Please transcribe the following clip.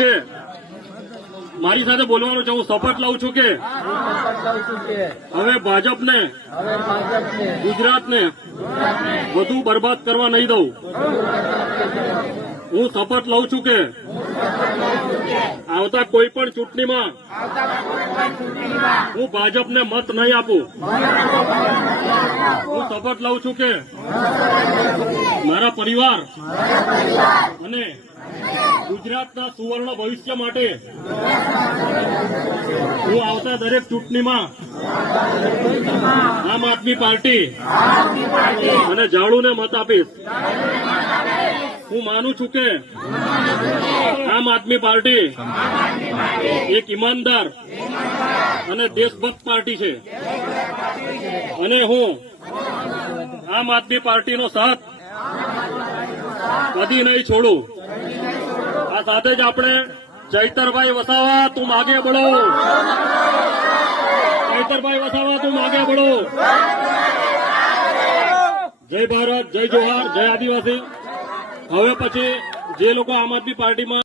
છે મારી સાથે બોલવાનું છે. હું શપથ લઉં છું કે હવે ભાજપને ગુજરાતને વધુ બરબાદ કરવા નહીં દઉં. હું શપથ લઉં છું કે આવતા કોઈ પણ ચૂંટણીમાં હું ભાજપને મત નહીં આપું. હું શપથ લઉં છું કે મારા પરિવાર અને ગુજરાતના સુવર્ણ ભવિષ્ય માટે હું આવતા દરેક ચૂંટણીમાં આમ આદમી પાર્ટી અને ઝાડુને મત આપીશ. હું માનું છું કે આમ આદમી પાર્ટી એક ઈમાનદાર અને દેશભક્ત પાર્ટી છે અને હું આમ આદમી પાર્ટીનો સાથ કદી નહીં છોડું. આ સાથે જ આપણે ચૈતરભાઈ વસાવા તું આગે બઢો, ચૈતરભાઈ વસાવા તું આગે બઢો. જય ભારત, જય જોહાર, જય આદિવાસી. હવે પછી જે લોકો આમ આદમી પાર્ટીમાં